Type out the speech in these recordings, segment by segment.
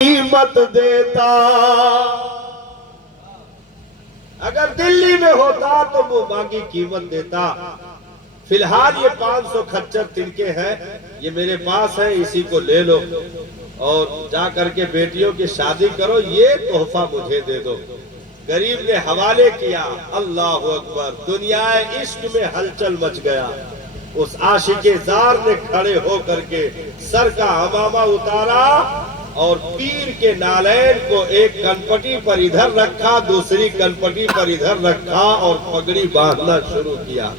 قیمت دیتا، اگر دلی میں ہوتا تو وہ باقی قیمت دیتا۔ فی الحال یہ 500 کھچر تنکے ہیں، یہ میرے پاس ہے، اسی کو لے لو اور جا کر کے بیٹیوں کی شادی کرو، یہ تحفہ مجھے دے دو۔ غریب نے حوالے کیا، اللہ اکبر، دنیا عشق میں ہلچل مچ گیا۔ اس عاشق زار نے کھڑے ہو کر کے سر کا عمامہ اتارا اور پیر کے نالین کو ایک کنپٹی پر ادھر رکھا، دوسری کنپٹی پر ادھر رکھا اور پگڑی باندھنا شروع کیا۔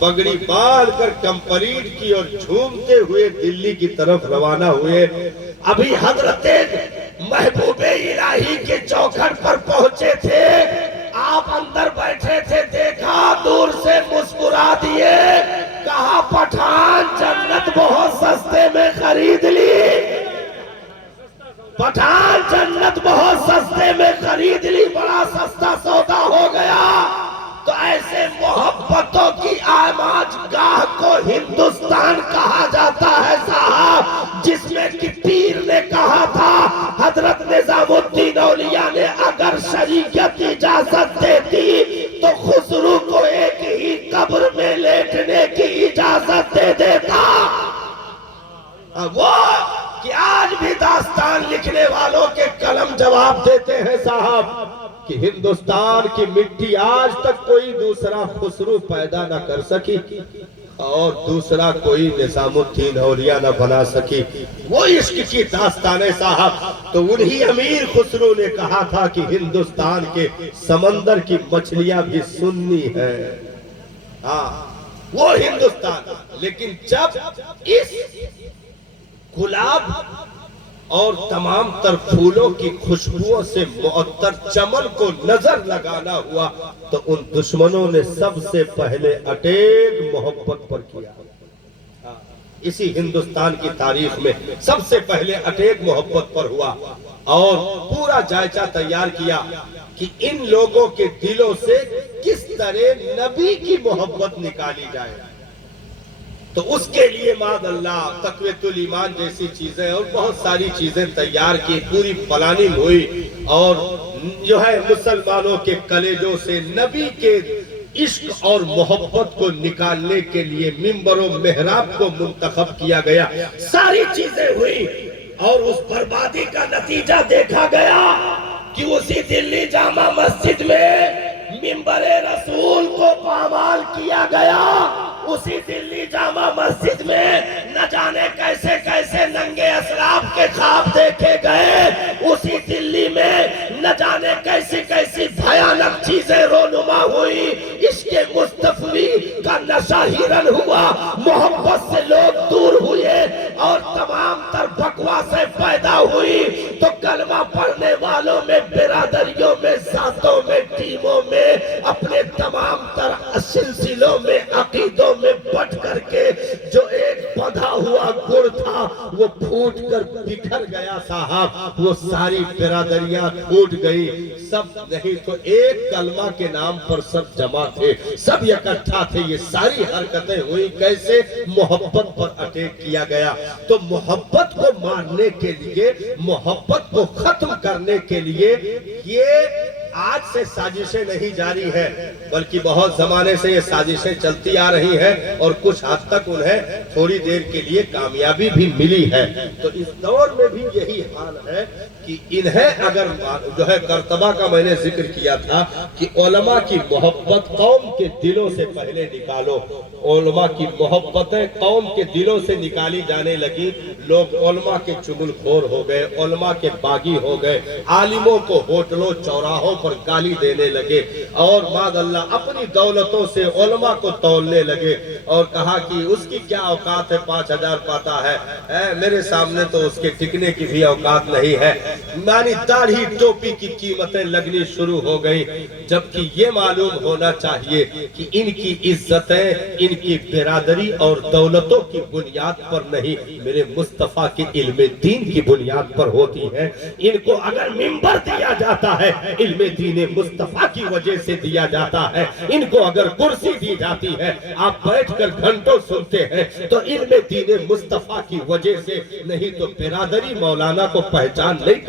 پگڑی باندھ کر کمپلیٹ کی اور جھومتے ہوئے دلی کی طرف روانہ ہوئے۔ ابھی حضرت محبوب الہی کے چوکھٹ پر پہنچے تھے، آپ اندر بیٹھے تھے، دیکھا دور سے مسکرا دیے، کہا پٹھان جنت بہت سستے میں خرید لی، پٹھان جنت بہت سستے میں خرید لی، بڑا سستا سودا ہو گیا۔ تو ایسے محبتوں کی آماج گاہ کو ہندوستان کہا جاتا ہے صاحب، جس میں کہ پیر نے کہا تھا، حضرت نظام الدین اولیاء نے اگر شریعت اجازت دیتی تو خسرو کو ایک ہی قبر میں لیٹنے کی اجازت دے دیتا۔ وہ کہ آج بھی داستان لکھنے والوں کے قلم جواب دیتے ہیں صاحب کہ ہندوستان کی مٹی آج تک کوئی دوسرا خسرو پیدا نہ کر سکی اور دوسرا کوئی نظام الدین اولیاء نہ بنا سکی۔ وہ عشق کی داستانیں صاحب، تو انہی امیر خسرو نے کہا تھا کہ ہندوستان کے سمندر کی مچھلیاں بھی سنی ہے۔ ہاں وہ ہندوستان، لیکن جب اس گلاب اور تمام تر پھولوں کی خوشبوؤں سے معطر چمن کو نظر لگانا ہوا تو ان دشمنوں نے سب سے پہلے اٹیک محبت پر کیا۔ اسی ہندوستان کی تاریخ میں سب سے پہلے اٹیک محبت پر ہوا اور پورا جائزہ تیار کیا کہ ان لوگوں کے دلوں سے کس طرح نبی کی محبت نکالی جائے۔ تو اس کے لیے معاذ اللہ تقویت الایمان جیسی چیزیں اور بہت ساری چیزیں تیار کی، پوری پلاننگ ہوئی اور جو ہے مسلمانوں کے کلیجوں سے نبی کے عشق اور محبت کو نکالنے کے لیے منبر و محراب کو منتخب کیا گیا۔ ساری چیزیں ہوئی اور اس بربادی کا نتیجہ دیکھا گیا کہ اسی دلی جامع مسجد میں منبر رسول کو پامال کیا گیا، اسی دلی جامع مسجد میں نہ جانے کیسے کیسے ننگے اسلاف کے خواب دیکھے گئے، اسی دلی میں نہ جانے کیسی کیسی بھیانک چیزیں رونما ہوئی، عشق مصطفی کا نشہ ہرن ہوا، محبت سے لوگ دور ہوئے اور تمام تر بکواسیں پیدا ہوئی۔ تو کلمہ پڑھنے والوں میں، برادریوں میں، ذاتوں میں، ٹیموں میں، اپنے تمام تر سلسلوں میں، عقیدوں میں بٹ کر کے جو ایک بندھا ہوا گڑ تھا وہ پھوٹ کر بکھر گیا صاحب، وہ ساری برادریاں پھوٹ گئی، سب نہیں تو ایک کلمہ کے نام پر سب جمع تھے، سب اکٹھا تھے۔ یہ ساری حرکتیں ہوئی کیسے؟ محبت پر اٹیک کیا گیا۔ تو محبت کو مارنے کے لیے، محبت کو ختم کرنے کے لیے یہ آج سے سازشیں نہیں جاری ہے بلکہ بہت زمانے سے یہ سازشیں چلتی آ رہی ہیں اور کچھ حد تک انہیں تھوڑی دیر کے لیے کامیابی بھی ملی ہے۔ تو اس دور میں بھی یہی حال ہے کہ انہیں اگر جو ہے کرتبہ کا میں نے ذکر کیا تھا کہ علماء کی محبت قوم کے دلوں سے پہلے نکالو، علماء کی محبتیں قوم کے دلوں سے نکالی جانے لگی، لوگ علماء کے چغل خور ہو گئے، علماء کے باغی ہو گئے، عالموں کو ہوٹلوں چوراہوں پر گالی دینے لگے اور معاذ اللہ اپنی دولتوں سے علماء کو تولنے لگے اور کہا کہ اس کی کیا اوقات ہے، 5000 پاتا ہے، میرے سامنے تو اس کے ٹکنے کی بھی اوقات نہیں ہے۔ مانی داڑھی ٹوپی کی قیمتیں لگنی شروع ہو گئی، جبکہ یہ معلوم ہونا چاہیے کہ ان کی عزتیں ان کی برادری اور دولتوں کی بنیاد پر نہیں، میرے مصطفیٰ کے علم دین کی بنیاد پر ہوتی ہے۔ ان کو اگر منبر دیا جاتا ہے علم دین مصطفیٰ کی وجہ سے دیا جاتا ہے، ان کو اگر کرسی دی جاتی ہے آپ بیٹھ کر گھنٹوں سنتے ہیں تو علم دین مصطفیٰ کی وجہ سے، نہیں تو برادری مولانا کو پہچان نہیں کر